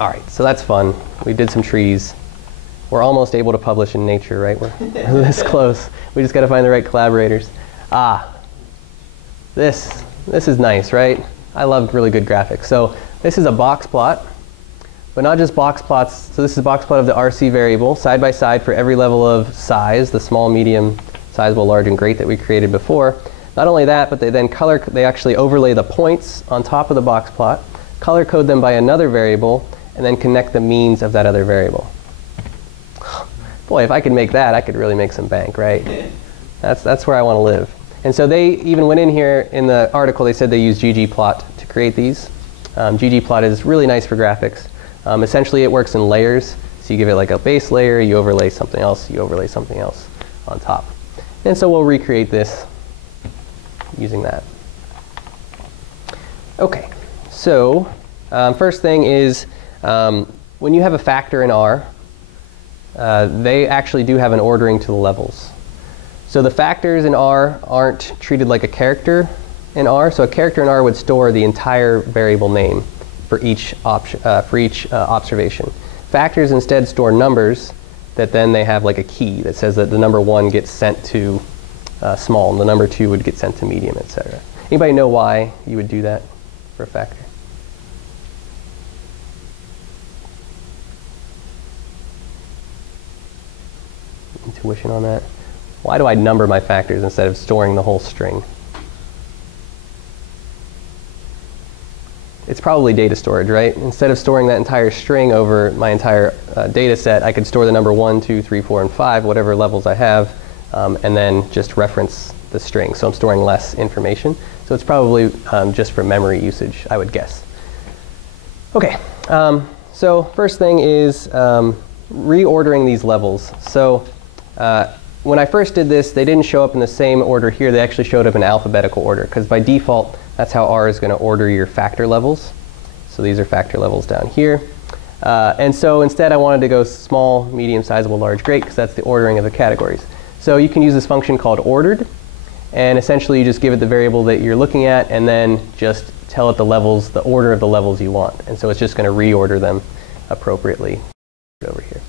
All right, so that's fun. We did some trees. We're almost able to publish in Nature, right? We're this close. We just got to find the right collaborators. This is nice, right? I love really good graphics. So this is a box plot, but not just box plots. So this is a box plot of the RC variable, side by side for every level of size, the small, medium, sizable, large, and great that we created before. Not only that, but they actually overlay the points on top of the box plot, color code them by another variable, and then connect the means of that other variable. Boy, if I could make that, I could really make some bank, right? That's where I want to live. And so they even went in here in the article, they said they use ggplot to create these. ggplot is really nice for graphics. Essentially, it works in layers. So you give it like a base layer, you overlay something else, you overlay something else on top. And so we'll recreate this using that. OK, so first thing is when you have a factor in R, they actually do have an ordering to the levels. So the factors in R aren't treated like a character in R. So a character in R would store the entire variable name for each observation. Factors instead store numbers that then they have like a key that says that the number 1 gets sent to small, and the number 2 would get sent to medium, etc. Anybody know why you would do that for a factor? Intuition on that? Why do I number my factors instead of storing the whole string? It's probably data storage, right? Instead of storing that entire string over my entire data set, I could store the number 1, 2, 3, 4, and 5, whatever levels I have, and then just reference the string. So I'm storing less information. So it's probably just for memory usage, I would guess. OK, so first thing is reordering these levels. So when I first did this, they didn't show up in the same order here. They actually showed up in alphabetical order, because by default, that's how R is going to order your factor levels. So these are factor levels down here. And so instead, I wanted to go small, medium, sizable, large, great, because that's the ordering of the categories. So you can use this function called ordered. And essentially, you just give it the variable that you're looking at, and then just tell it the levels, the order of the levels you want. And so it's just going to reorder them appropriately over here.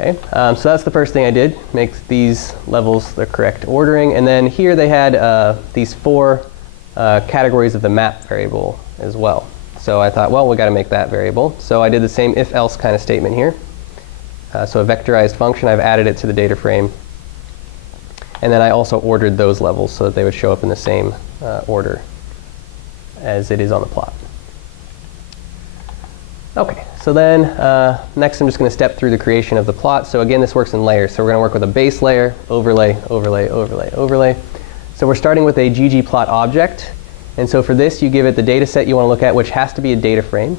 Okay, so that's the first thing I did, make these levels the correct ordering. And then here they had these 4 categories of the map variable as well. So I thought, well, we've got to make that variable. So I did the same if-else kind of statement here. So a vectorized function, I've added it to the data frame. And then I also ordered those levels so that they would show up in the same order as it is on the plot. OK, so then next I'm just going to step through the creation of the plot. So again, this works in layers. So we're going to work with a base layer, overlay, overlay, overlay, overlay. So we're starting with a ggplot object. And so for this, you give it the data set you want to look at, which has to be a data frame.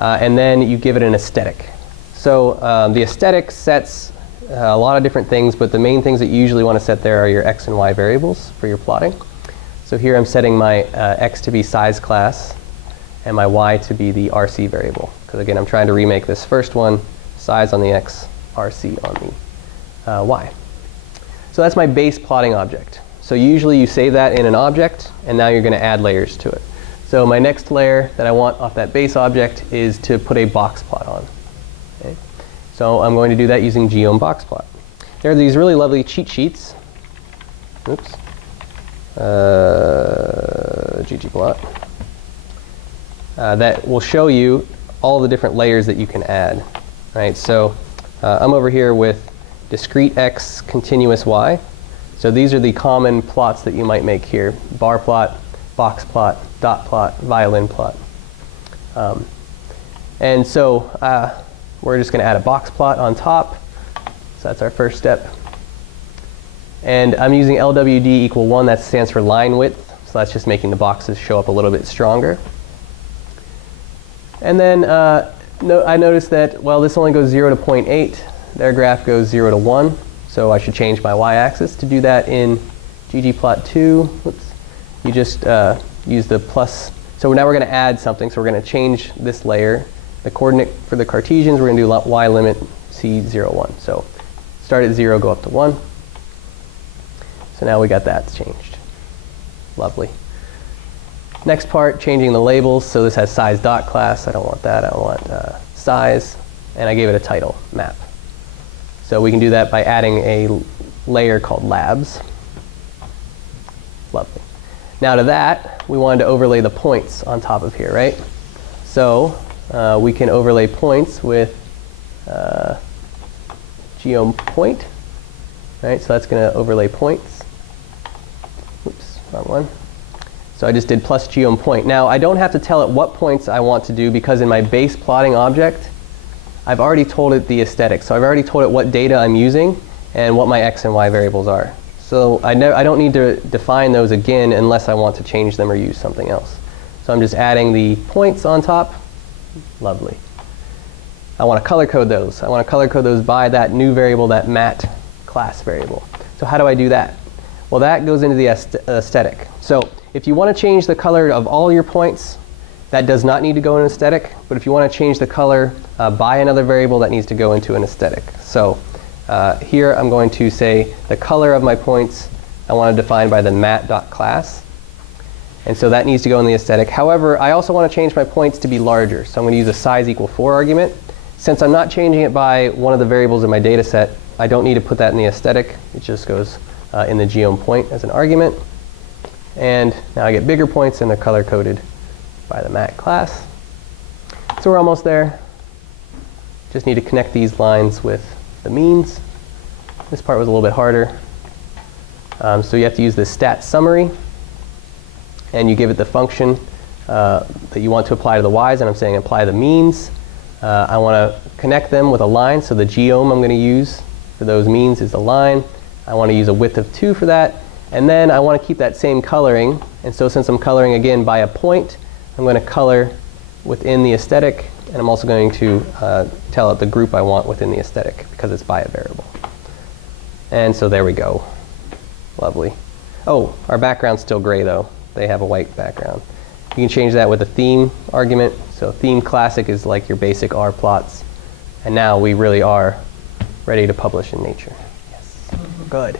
And then you give it an aesthetic. So the aesthetic sets a lot of different things, but the main things that you usually want to set there are your x and y variables for your plotting. So here I'm setting my x to be size class, and my y to be the RC variable. Because again, I'm trying to remake this first one, size on the x, RC on the y. So that's my base plotting object. So usually you save that in an object, and now you're going to add layers to it. So my next layer that I want off that base object is to put a box plot on. Okay? So I'm going to do that using Boxplot. There are these really lovely cheat sheets. Oops. Ggplot. That will show you all the different layers that you can add. Right? So I'm over here with discrete x, continuous y. So these are the common plots that you might make here: bar plot, box plot, dot plot, violin plot. And so we're just going to add a box plot on top. So that's our first step. And I'm using LWD equal 1. That stands for line width. So that's just making the boxes show up a little bit stronger. And then I noticed that, well, this only goes 0 to 0.8. Their graph goes 0 to 1. So I should change my y-axis. To do that in ggplot2, whoops, you just use the plus. So now we're going to add something. So we're going to change this layer. The coordinate for the Cartesians, we're going to do y limit c0, 1. So start at 0, go up to 1. So now we got that changed. Lovely. Next part, changing the labels. So this has size dot class. I don't want that. I want size. And I gave it a title, map. So we can do that by adding a layer called labs. Lovely. Now to that, we wanted to overlay the points on top of here, right? So we can overlay points with geoPoint, right? So that's going to overlay points. Oops, wrong one. So I just did plus geoPoint. Now I don't have to tell it what points I want to do because in my base plotting object, I've already told it the aesthetic. So I've already told it what data I'm using and what my x and y variables are. So I don't need to define those again unless I want to change them or use something else. So I'm just adding the points on top. Lovely. I want to color code those. I want to color code those by that new variable, that mat class variable. So how do I do that? Well, that goes into the aesthetic. So if you want to change the color of all your points, that does not need to go in aesthetic. But if you want to change the color by another variable, that needs to go into an aesthetic. So here I'm going to say the color of my points I want to define by the mat.class. And so that needs to go in the aesthetic. However, I also want to change my points to be larger. So I'm going to use a size equal 4 argument. Since I'm not changing it by one of the variables in my data set, I don't need to put that in the aesthetic. It just goes in the geoPoint as an argument. And now I get bigger points and they're color coded by the mat class. So we're almost there. Just need to connect these lines with the means. This part was a little bit harder. So you have to use the stat summary. And you give it the function that you want to apply to the y's. And I'm saying apply the means. I want to connect them with a line. So the geom I'm going to use for those means is a line. I want to use a width of 2 for that. And then I want to keep that same coloring. And so since I'm coloring again by a point, I'm going to color within the aesthetic. And I'm also going to tell it the group I want within the aesthetic because it's by a variable. And so there we go. Lovely. Oh, our background's still gray though. They have a white background. You can change that with a theme argument. So theme classic is like your basic R plots. And now we really are ready to publish in Nature. Yes. Good.